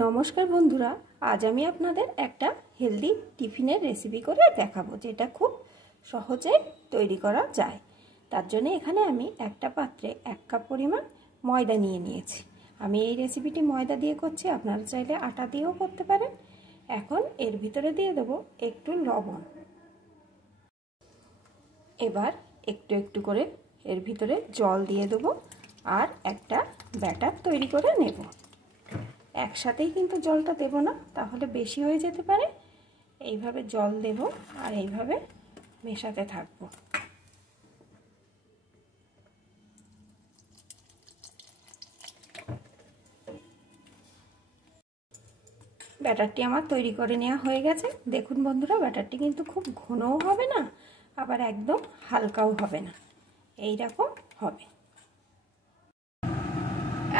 নমস্কার বন্ধুরা, আজ আমি আপনাদের একটা হেলদি টিফিনের রেসিপি করে দেখাবো, যেটা খুব সহজে তৈরি করা যায়। তার জন্য এখানে আমি একটা পাত্রে 1 কাপ পরিমাণ ময়দা নিয়ে নিয়েছি। আমি এই রেসিপিটি ময়দা দিয়ে করছি, আপনারা চাইলে আটা দিয়েও করতে পারেন। এখন এর ভিতরে দিয়ে দেব একটু লবণ। এবার একটু একটু করে এর ভিতরে জল দিয়ে দেব আর একটা ব্যাটার তৈরি করে নেব। একসাথেই কিন্তু জলটা দেব না, তাহলে বেশি হয়ে যেতে পারে। এইভাবে জল দেব আর এইভাবে মেশাতে থাকব। ব্যাটারটি আমার তৈরি করে নেওয়া হয়ে গেছে। দেখুন বন্ধুরা, ব্যাটারটি কিন্তু খুব ঘনও হবে না, আবার একদম হালকাও হবে না, এই রকম হবে।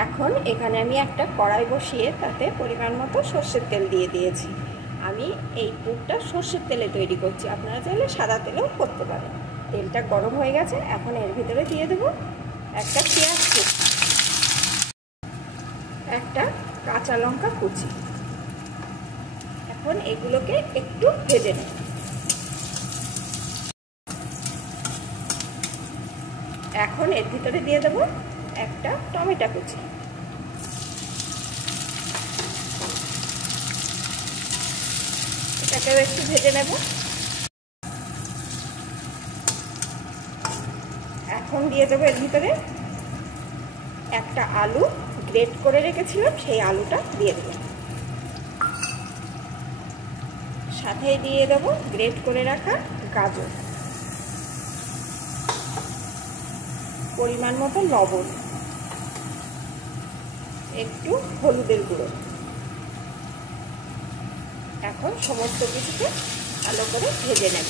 এখন এখানে আমি একটা কড়াই বসিয়ে তাতে পরিমাণ মতো সর্ষের তেল দিয়ে দিয়েছি। আমি এই পুরটা সর্ষের তেলে তৈরি করছি, আপনারা চাইলে সাদা তেলেও করতে পারেন। তেলটা গরম হয়ে গেছে, এখন এর ভিতরে দিয়ে দেব একটা পেঁয়াজ কুচি, একটা কাঁচা লঙ্কা কুচি। এখন এগুলোকে একটু ভেজে নেব। এখন এর ভিতরে দিয়ে দেব একটা টমেটো কুচি। এটাকেও একটু ভেজে নেব। এখন দিয়ে দেবো এর ভিতরে একটা আলু গ্রেট করে রেখেছিলাম, সেই আলুটা দিয়ে দেব। সাথে দিয়ে দেবো গ্রেট করে রাখা গাজর, পরিমাণ মতো লবণ, একটু হলুদের গুঁড়ো। এখন সমস্ত কিছুকে ভালো করে ভেজে নেব।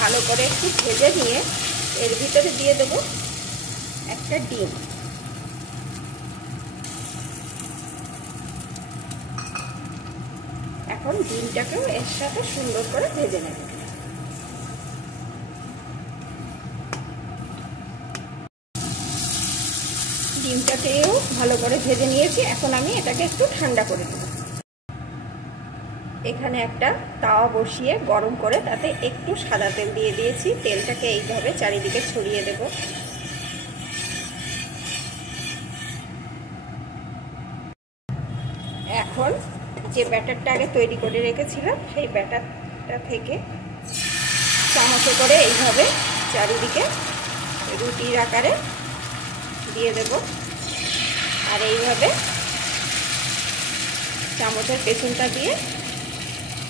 ভালো করে একটু ভেজে নিয়ে এর ভিতরে দিয়ে দেব একটা ডিম। এখন ডিমটাকেও এর সাথে সুন্দর করে ভেজে নেব। ডিমটাকেও ভালো করে ভেজে নিয়েছি। এখন আমি এটাকে একটু ঠান্ডা করে দেব। এখানে একটা তাওয়া বসিয়ে গরম করে তাতে একটু সাদা তেল দিয়ে দিয়েছি। তেলটাকে এইভাবে চারিদিকে ছড়িয়ে দেব। এখন যে ব্যাটারটা আগে তৈরি করে রেখেছিলাম, সেই ব্যাটারটা থেকে চামচে করে এইভাবে চারিদিকে রুটির আকারে দিয়ে দেব আর এইভাবে চামচের পেছনটা দিয়ে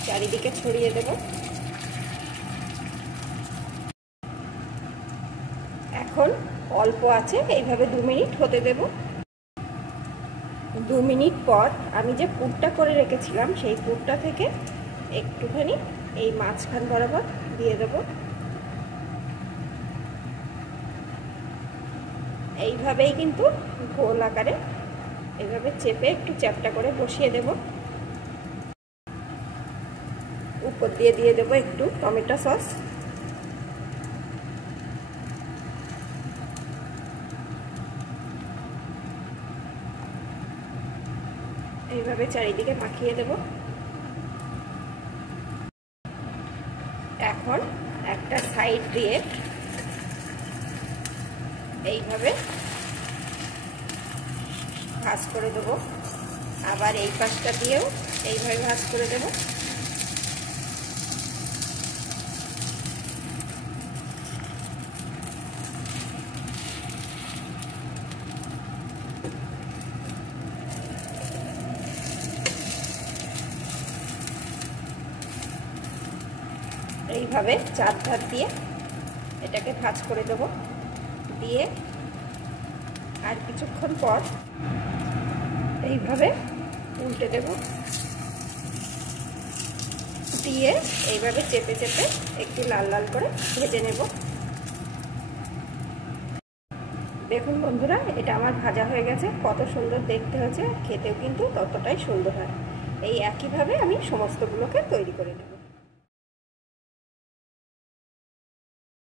চারিদিকে ছড়িয়ে দেব। এখন অল্প আছে এইভাবে 2 মিনিট হতে দেব। 2 মিনিট পর আমি যে পুরটা করে রেখেছিলাম, সেই পুরটা থেকে একটুখানি এই মাঝখান বরাবর দিয়ে দেব। এইভাবেই কিন্তু গোল আকারে এইভাবে চেপে একটু চ্যাপটা করে বসিয়ে দেব। উপর দিয়ে দিয়ে দেব একটু টমেটো সস। এইভাবে চারিদিকে মাখিয়ে দেব। এখন একটা সাইড দিয়ে এইভাবে ভাঁজ করে দেব, আবার এই পাশটা দিয়েও এইভাবে ভাঁজ করে দেব। এইভাবে 4 ধার দিয়ে এটাকে ভাঁজ করে দেব। দিয়ে আর কিছুক্ষণ পর এইভাবে উল্টে দেব। দিয়ে এইভাবে চেপে চেপে একটু লাল লাল করে ভেজে নেব। দেখুন বন্ধুরা, এটা আমার ভাজা হয়ে গেছে। কত সুন্দর দেখতে হয়েছে, খেতেও কিন্তু ততটাই সুন্দর হয়। এই একইভাবে আমি সমস্তগুলোকে তৈরি করে নেব।